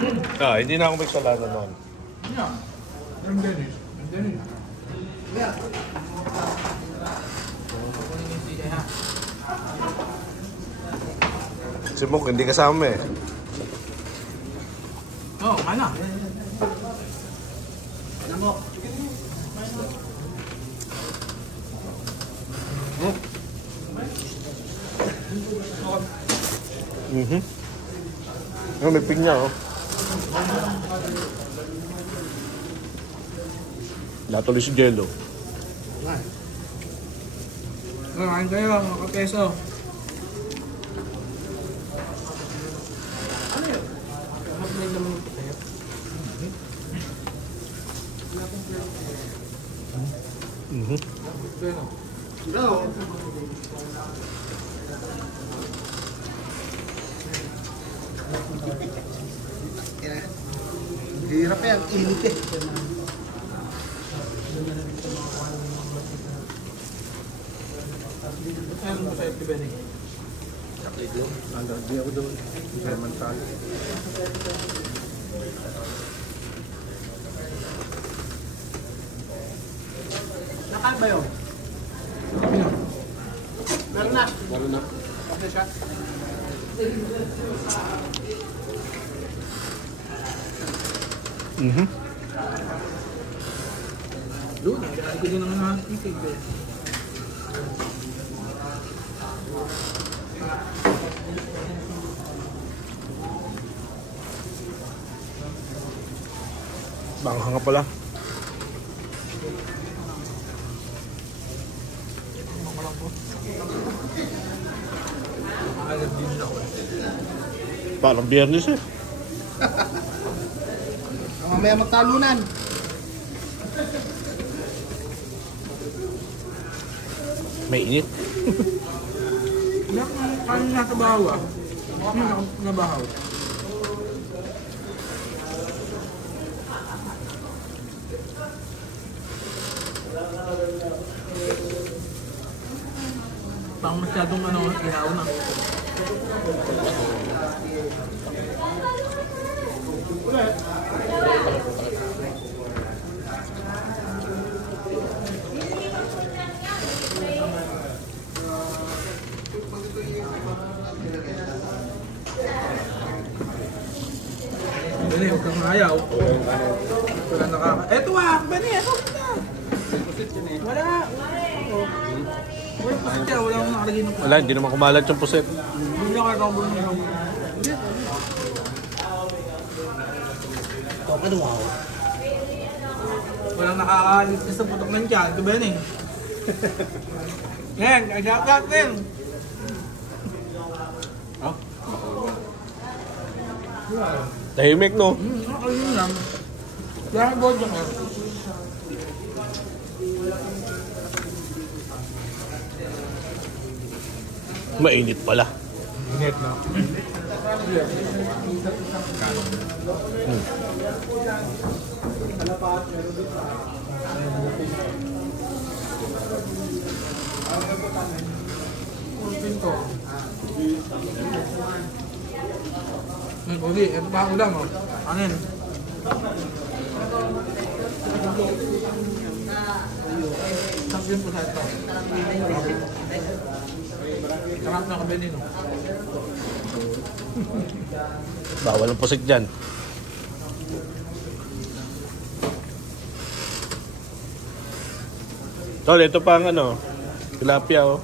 Hindi na ako may salada noon. Yeah. Ang Dennis. Ang Dennis. Yeah. Si Mok, hindi kasama eh. Oo, ano? Ano mo? May pinya oh. Natuloy si Jello. Kain kayo, mga kapeso. Ano yun? Mag-may naman yung putayo. No. Hirap yan, init eh. Ano mo sa FTV ni? Kapit yun. Di ako doon. German-tal. Nakal ba yun? Meron na. Meron na. Okay siya. Doon, kaya ko din naman nakakisig eh. Bangka nga pala. Parang biyernes eh. Mamaya magtalunan. May init. Kaya nasa bahaw ah. Nabahaw. Pang masyadong ihaw na. Bani, huwag kang ayaw. Wala nakaka... Eto ah! Bani, eto! Wala! Wala pusit yan, wala akong nakalagay ng pusit. Wala, hindi naman kumalat yung puset. Hindi ako nakakabon na lang. Ito ka duwaw. Walang nakakaligtas sa putok ng tiyan. Ito ba yun eh? Yan, kagap natin. Tahimik no? Ayun lang. Kaya ang bodyo nga. Mainit pala. Init na. Pinto. Uli, ito pa ulam oh. Anin? Sabihin po sa ito. Sarap na kabinin oh. Bawal ang pusit dyan. Tol, ito pa ang tilapia oh.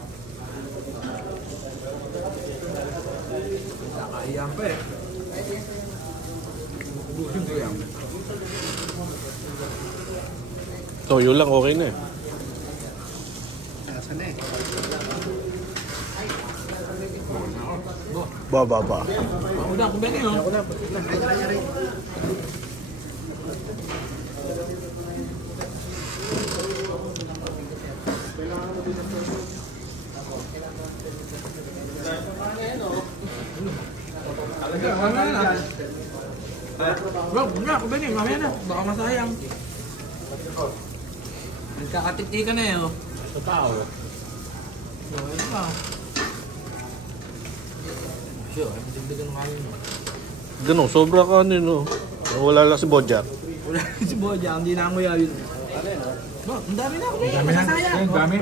Nakaiyan pa eh. Busin ko yan. Toyo lang, okay na eh. Nasaan na eh? Ba. Udah, aku beli loh. Udah, nyari. Bro, punya aku beli, mamaya na. Baka masayang. Nagkakatiktikan na eh, oh. Sa tao. So, ito pa. Sure, ang dindigan ng kanin mo. Ganun, sobra ka ano yun. Wala lang si Bojack. Wala si Boja, hindi na ako yawin. Ba, ang dami na ako. Ang dami na. Ang dami.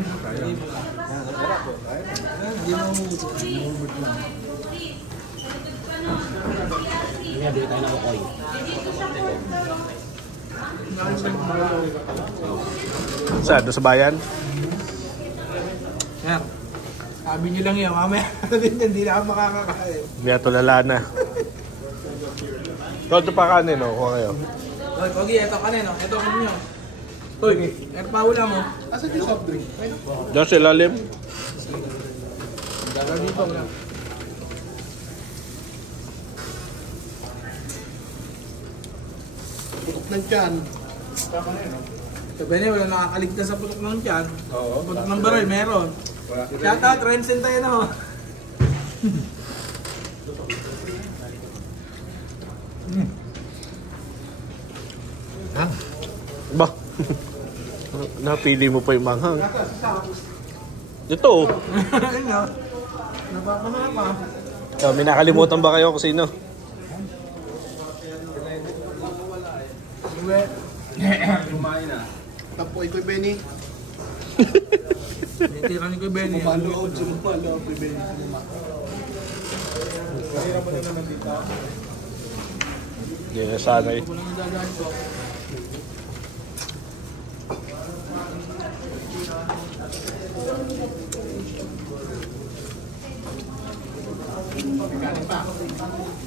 Hindi mo umuubos. Kaya bili tayo ng okoy. Saan? Doon sa bayan? Yan. Sabi nyo lang yan, mamaya hindi na ako makakakain. Hindi tulala na. Ito pa kanin, no? Kuha kayo. Hoy, Pogi, eto kanin, no? Eto kanin nyo. Hoy, eto pa ulam mo. Asan yung soft drink? Diyan sa ilalim. Gagawin dito lang. Putok ng tiyan. Sabi niya, wala nakakaligtas sa putok ng tiyan. Oo. Putok ng baroy, meron. Shout out, Rensen tayo na, ho. Ba? Napili mo pa yung manghang. Ito. Ayun, no? Napapamaya pa. May nakalimutan ba kayo kung sino? Uwe. Kumain na. Tapoy ko, Benny. Tira ni Kuya Benny. Sumaloob kay Benny. Kaya mo na naman dito. Hindi na sanay. Ito ko lang yung dadaan ko.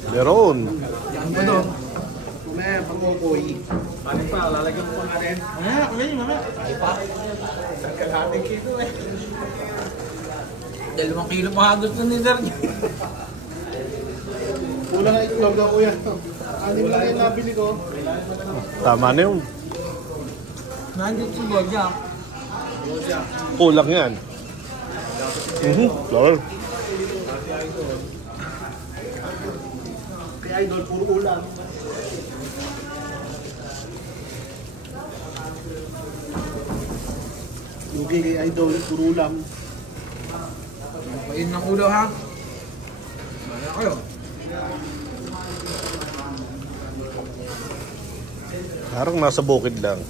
Meron. Yan mo doon. Kumain, pangukoy. Paano pa? Lalagyan mo pa nga rin. Mamaya, kumain, mamaya. Sa kalahating kilo eh. 2 kilo pa hagos na ni Sir. Kulang na itlog na kuya. Anim lang yung nabili ko. Tama na yun. Nandito si Boja. Kulang yan. Lol. Kaya idol, puro ulam. Lugi kay idol, puro ulam. Pain ng ulo, ha? Mamaya kayo. Parang nasa bukid lang.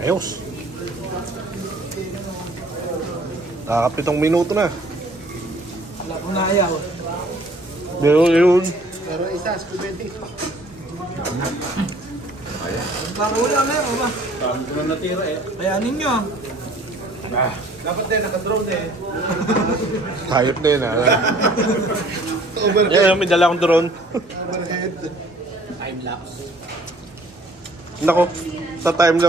Ayos. Nakakapitong minuto na. Wala kong naayaw. Meron yun. Pero isa, Scooby. Para ulam, meron ba? Dami ko na natira eh. Kayanin nyo. Dapat din, naka-drone eh. Hayop na yun, ha? Overhead. Yan, may dala akong drone. Overhead. Time lapse. Nako, sa time